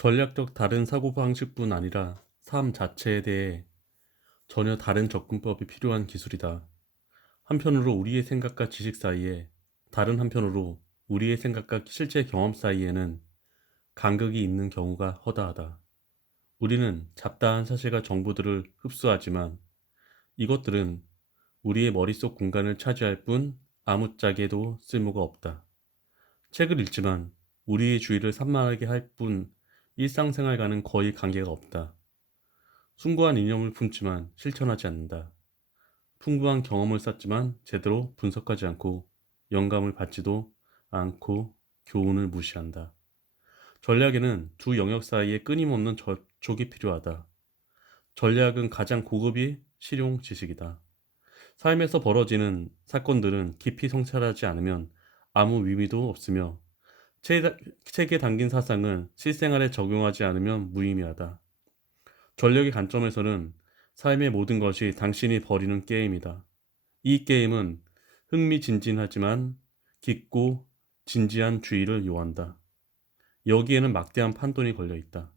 전략적 다른 사고방식뿐 아니라 삶 자체에 대해 전혀 다른 접근법이 필요한 기술이다. 한편으로 우리의 생각과 지식 사이에, 다른 한편으로 우리의 생각과 실제 경험 사이에는 간극이 있는 경우가 허다하다. 우리는 잡다한 사실과 정보들을 흡수하지만 이것들은 우리의 머릿속 공간을 차지할 뿐 아무짝에도 쓸모가 없다. 책을 읽지만 우리의 주의를 산만하게 할 뿐 일상생활과는 거의 관계가 없다. 숭고한 이념을 품지만 실천하지 않는다. 풍부한 경험을 쌓지만 제대로 분석하지 않고 영감을 받지도 않고 교훈을 무시한다. 전략에는 두 영역 사이에 끊임없는 접촉이 필요하다. 전략은 가장 고급이 실용 지식이다. 삶에서 벌어지는 사건들은 깊이 성찰하지 않으면 아무 의미도 없으며 책에 담긴 사상은 실생활에 적용하지 않으면 무의미하다. 전력의 관점에서는 삶의 모든 것이 당신이 벌이는 게임이다. 이 게임은 흥미진진하지만 깊고 진지한 주의를 요한다. 여기에는 막대한 판돈이 걸려 있다.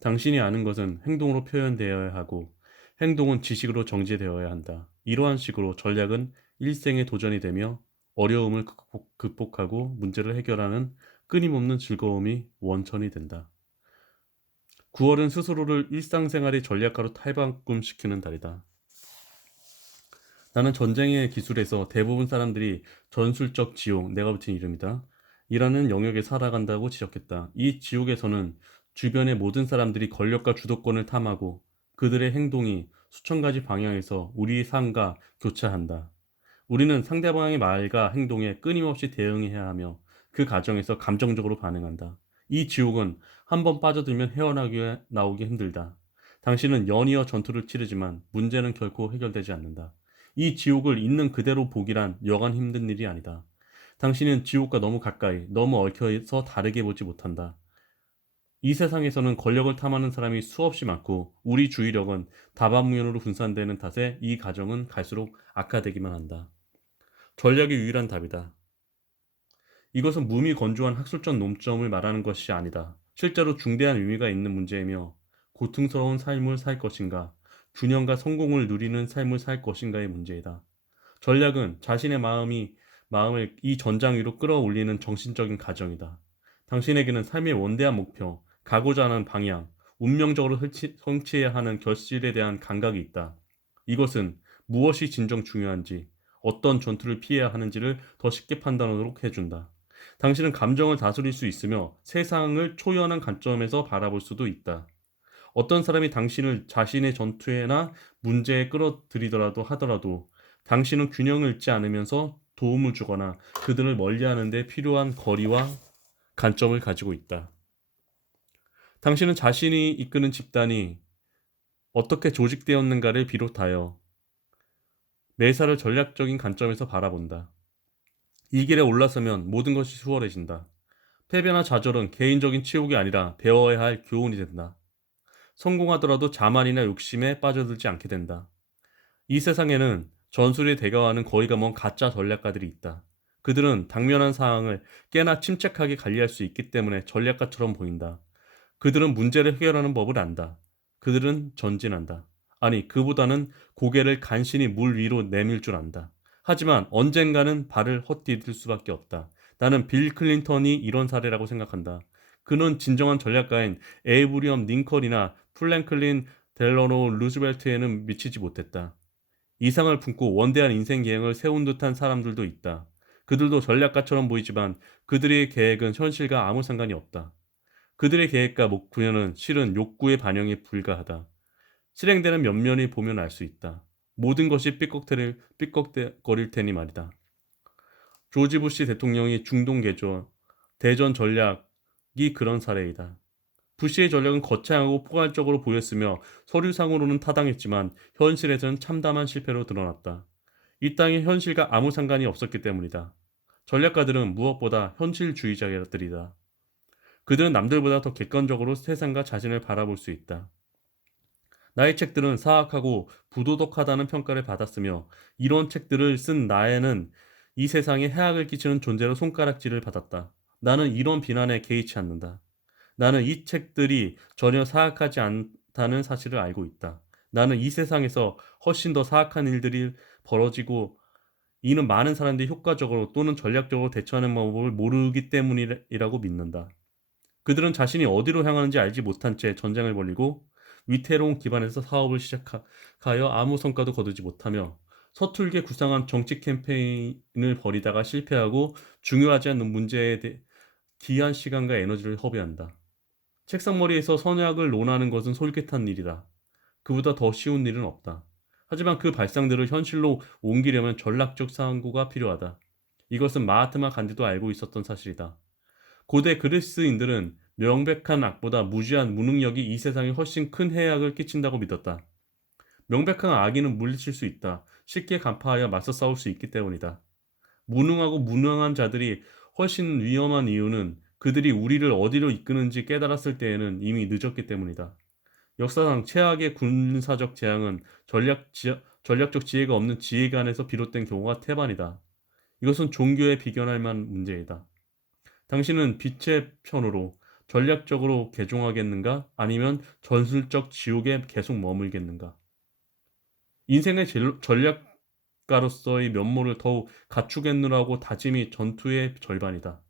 당신이 아는 것은 행동으로 표현되어야 하고 행동은 지식으로 정제되어야 한다. 이러한 식으로 전략은 일생의 도전이 되며 어려움을 극복하고 문제를 해결하는 끊임없는 즐거움이 원천이 된다. 9월은 스스로를 일상생활의 전략가로 탈바꿈시키는 달이다. 나는 전쟁의 기술에서 대부분 사람들이 전술적 지옥, 내가 붙인 이름이다, 이라는 영역에 살아간다고 지적했다. 이 지옥에서는 주변의 모든 사람들이 권력과 주도권을 탐하고 그들의 행동이 수천 가지 방향에서 우리의 삶과 교차한다. 우리는 상대방의 말과 행동에 끊임없이 대응해야 하며 그 과정에서 감정적으로 반응한다. 이 지옥은 한번 빠져들면 헤어나오기 힘들다. 당신은 연이어 전투를 치르지만 문제는 결코 해결되지 않는다. 이 지옥을 있는 그대로 보기란 여간 힘든 일이 아니다. 당신은 지옥과 너무 가까이, 너무 얽혀서 다르게 보지 못한다. 이 세상에서는 권력을 탐하는 사람이 수없이 많고 우리 주의력은 다반면으로 분산되는 탓에 이 과정은 갈수록 악화되기만 한다. 전략의 유일한 답이다. 이것은 무미건조한 학술적 논점을 말하는 것이 아니다. 실제로 중대한 의미가 있는 문제이며 고통스러운 삶을 살 것인가, 균형과 성공을 누리는 삶을 살 것인가의 문제이다. 전략은 자신의 마음을 이 전장 위로 끌어올리는 정신적인 과정이다. 당신에게는 삶의 원대한 목표, 가고자 하는 방향, 운명적으로 성취해야 하는 결실에 대한 감각이 있다. 이것은 무엇이 진정 중요한지, 어떤 전투를 피해야 하는지를 더 쉽게 판단하도록 해준다. 당신은 감정을 다스릴 수 있으며 세상을 초연한 관점에서 바라볼 수도 있다. 어떤 사람이 당신을 자신의 전투에나 문제에 끌어들이더라도 하더라도 당신은 균형을 잃지 않으면서 도움을 주거나 그들을 멀리하는 데 필요한 거리와 관점을 가지고 있다. 당신은 자신이 이끄는 집단이 어떻게 조직되었는가를 비롯하여 매사를 전략적인 관점에서 바라본다. 이 길에 올라서면 모든 것이 수월해진다. 패배나 좌절은 개인적인 치욕이 아니라 배워야 할 교훈이 된다. 성공하더라도 자만이나 욕심에 빠져들지 않게 된다. 이 세상에는 전술에 대가하는 거리가 먼 가짜 전략가들이 있다. 그들은 당면한 상황을 꽤나 침착하게 관리할 수 있기 때문에 전략가처럼 보인다. 그들은 문제를 해결하는 법을 안다. 그들은 전진한다. 아니, 그보다는 고개를 간신히 물 위로 내밀 줄 안다. 하지만 언젠가는 발을 헛디딜 수밖에 없다. 나는 빌 클린턴이 이런 사례라고 생각한다. 그는 진정한 전략가인 에이브리엄 링컨이나 플랭클린 델러노 루즈벨트에는 미치지 못했다. 이상을 품고 원대한 인생 계획을 세운 듯한 사람들도 있다. 그들도 전략가처럼 보이지만 그들의 계획은 현실과 아무 상관이 없다. 그들의 계획과 목표는 실은 욕구의 반영에 불과하다. 실행되는 면면이 보면 알 수 있다. 모든 것이 삐걱거릴 테니 말이다. 조지 부시 대통령이 중동 개조, 대전 전략이 그런 사례이다. 부시의 전략은 거창하고 포괄적으로 보였으며 서류상으로는 타당했지만 현실에서는 참담한 실패로 드러났다. 이 땅의 현실과 아무 상관이 없었기 때문이다. 전략가들은 무엇보다 현실주의자들이다. 그들은 남들보다 더 객관적으로 세상과 자신을 바라볼 수 있다. 나의 책들은 사악하고 부도덕하다는 평가를 받았으며 이런 책들을 쓴 나에는 이 세상에 해악을 끼치는 존재로 손가락질을 받았다. 나는 이런 비난에 개의치 않는다. 나는 이 책들이 전혀 사악하지 않다는 사실을 알고 있다. 나는 이 세상에서 훨씬 더 사악한 일들이 벌어지고 이는 많은 사람들이 효과적으로 또는 전략적으로 대처하는 방법을 모르기 때문이라고 믿는다. 그들은 자신이 어디로 향하는지 알지 못한 채 전쟁을 벌이고 위태로운 기반에서 사업을 시작하여 아무 성과도 거두지 못하며 서툴게 구상한 정치 캠페인을 벌이다가 실패하고 중요하지 않는 문제에 대해 귀한 시간과 에너지를 허비한다. 책상머리에서 선약을 논하는 것은 솔깃한 일이다. 그보다 더 쉬운 일은 없다. 하지만 그 발상들을 현실로 옮기려면 전략적 상고가 필요하다. 이것은 마하트마 간디도 알고 있었던 사실이다. 고대 그리스인들은 명백한 악보다 무지한 무능력이 이 세상에 훨씬 큰 해악을 끼친다고 믿었다. 명백한 악인은 물리칠 수 있다. 쉽게 간파하여 맞서 싸울 수 있기 때문이다. 무능하고 무능한 자들이 훨씬 위험한 이유는 그들이 우리를 어디로 이끄는지 깨달았을 때에는 이미 늦었기 때문이다. 역사상 최악의 군사적 재앙은 전략적 지혜가 없는 지휘관에서 비롯된 경우가 태반이다. 이것은 종교에 비견할 만한 문제이다. 당신은 빛의 편으로 전략적으로 개종하겠는가? 아니면 전술적 지옥에 계속 머물겠는가? 인생의 전략가로서의 면모를 더욱 갖추겠노라고 다짐이 전투의 절반이다.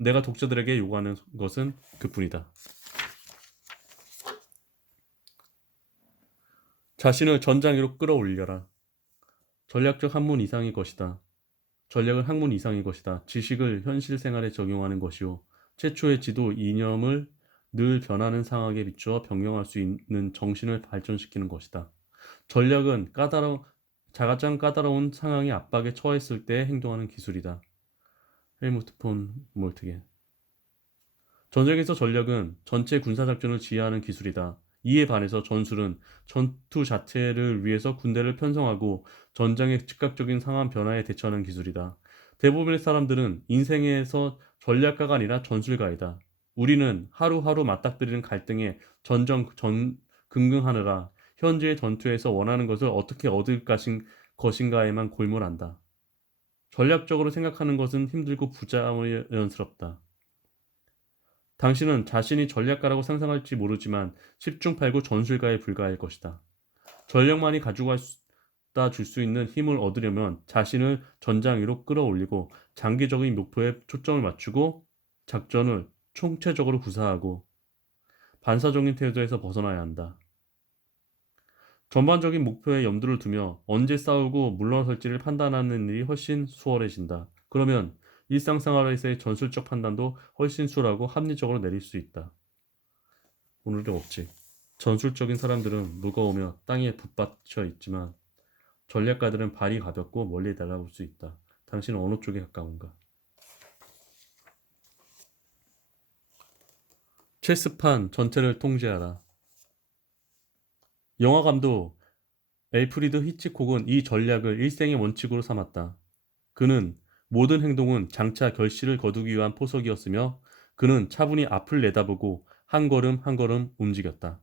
내가 독자들에게 요구하는 것은 그뿐이다. 자신을 전장 위로 끌어올려라. 전략적 학문 이상의 것이다. 전략은 학문 이상의 것이다. 지식을 현실 생활에 적용하는 것이요. 최초의 지도 이념을 늘 변하는 상황에 비추어 변경할 수 있는 정신을 발전시키는 것이다. 전략은 가장 까다로운 상황의 압박에 처했을 때 행동하는 기술이다. 헬무트 폰 몰트겐. 전쟁에서 전략은 전체 군사작전을 지휘하는 기술이다. 이에 반해서 전술은 전투 자체를 위해서 군대를 편성하고 전장의 즉각적인 상황 변화에 대처하는 기술이다. 대부분의 사람들은 인생에서 전략가가 아니라 전술가이다. 우리는 하루하루 맞닥뜨리는 갈등에 근긍하느라 현재의 전투에서 원하는 것을 어떻게 얻을 것인가에만 골몰한다. 전략적으로 생각하는 것은 힘들고 부자연스럽다. 당신은 자신이 전략가라고 상상할지 모르지만 10중 8구 전술가에 불과할 것이다. 전략만이 가지고 다 줄 수 있는 힘을 얻으려면 자신을 전장 위로 끌어올리고 장기적인 목표에 초점을 맞추고 작전을 총체적으로 구사하고 반사적인 태도에서 벗어나야 한다. 전반적인 목표에 염두를 두며 언제 싸우고 물러설지를 판단하는 일이 훨씬 수월해진다. 그러면 일상생활에서의 전술적 판단도 훨씬 수월하고 합리적으로 내릴 수 있다. 오늘의 법칙. 전술적인 사람들은 무거우며 땅에 붙박혀 있지만 전략가들은 발이 가볍고 멀리 날아올 수 있다. 당신은 어느 쪽에 가까운가? 체스판 전체를 통제하라. 영화감독 엘프리드 히치콕은 이 전략을 일생의 원칙으로 삼았다. 그는 모든 행동은 장차 결실을 거두기 위한 포석이었으며 그는 차분히 앞을 내다보고 한 걸음 한 걸음 움직였다.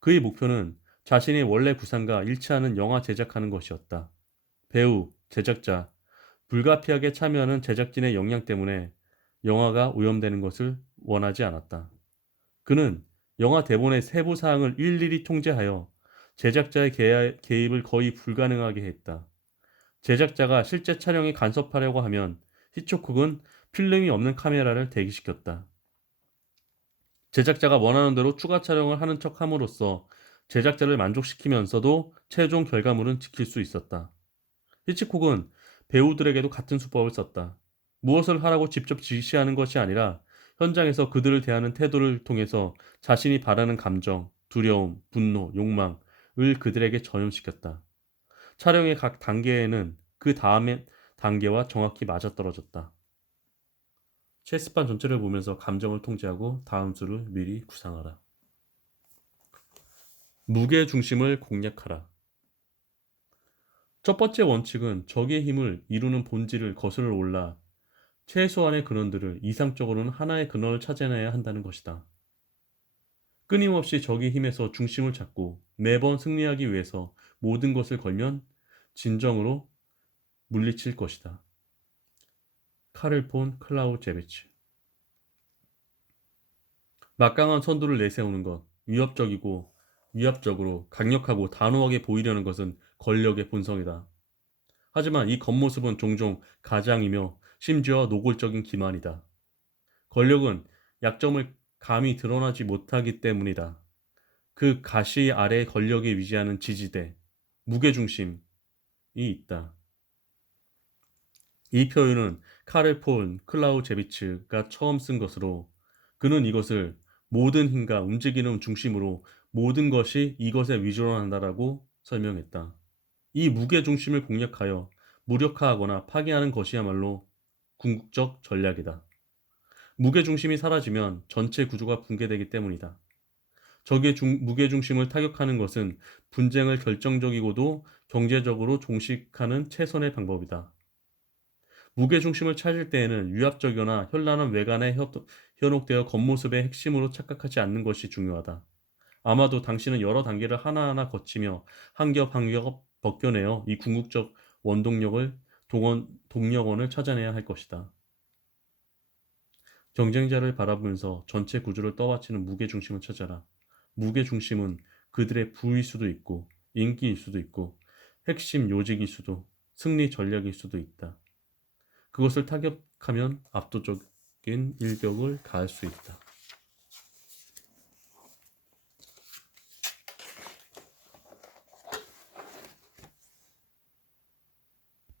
그의 목표는 자신의 원래 구상과 일치하는 영화 제작하는 것이었다. 배우, 제작자, 불가피하게 참여하는 제작진의 역량 때문에 영화가 오염되는 것을 원하지 않았다. 그는 영화 대본의 세부 사항을 일일이 통제하여 제작자의 개입을 거의 불가능하게 했다. 제작자가 실제 촬영에 간섭하려고 하면 히초콕은 필름이 없는 카메라를 대기시켰다. 제작자가 원하는 대로 추가 촬영을 하는 척 함으로써 제작자를 만족시키면서도 최종 결과물은 지킬 수 있었다. 히치콕은 배우들에게도 같은 수법을 썼다. 무엇을 하라고 직접 지시하는 것이 아니라 현장에서 그들을 대하는 태도를 통해서 자신이 바라는 감정, 두려움, 분노, 욕망을 그들에게 전염시켰다. 촬영의 각 단계에는 그 다음의 단계와 정확히 맞아떨어졌다. 체스판 전체를 보면서 감정을 통제하고 다음 수를 미리 구상하라. 무게 중심을 공략하라. 첫 번째 원칙은 적의 힘을 이루는 본질을 거슬러 올라 최소한의 근원들을 이상적으로는 하나의 근원을 찾아내야 한다는 것이다. 끊임없이 적의 힘에서 중심을 찾고 매번 승리하기 위해서 모든 것을 걸면 진정으로 물리칠 것이다. 카를 폰 클라우제비치. 막강한 선두를 내세우는 것, 위압적으로 강력하고 단호하게 보이려는 것은 권력의 본성이다. 하지만 이 겉모습은 종종 가장이며 심지어 노골적인 기만이다. 권력은 약점을 감히 드러나지 못하기 때문이다. 그 가시 아래 권력이 위지하는 지지대, 무게중심이 있다. 이 표현은 카를 폰 클라우제비츠가 처음 쓴 것으로, 그는 이것을 모든 힘과 움직이는 중심으로 모든 것이 이것에 위존한다라고 설명했다. 이 무게중심을 공략하여 무력화하거나 파괴하는 것이야말로 궁극적 전략이다. 무게중심이 사라지면 전체 구조가 붕괴되기 때문이다. 무게중심을 타격하는 것은 분쟁을 결정적이고도 경제적으로 종식하는 최선의 방법이다. 무게중심을 찾을 때에는 위압적이거나 현란한 외관에 현혹되어 겉모습의 핵심으로 착각하지 않는 것이 중요하다. 아마도 당신은 여러 단계를 하나하나 거치며 한 겹 한 겹 벗겨내어 이 궁극적 원동력을 동력원을 찾아내야 할 것이다. 경쟁자를 바라보면서 전체 구조를 떠받치는 무게중심을 찾아라. 무게중심은 그들의 부일 수도 있고 인기일 수도 있고 핵심 요직일 수도 승리 전략일 수도 있다. 그것을 타격하면 압도적인 일격을 가할 수 있다.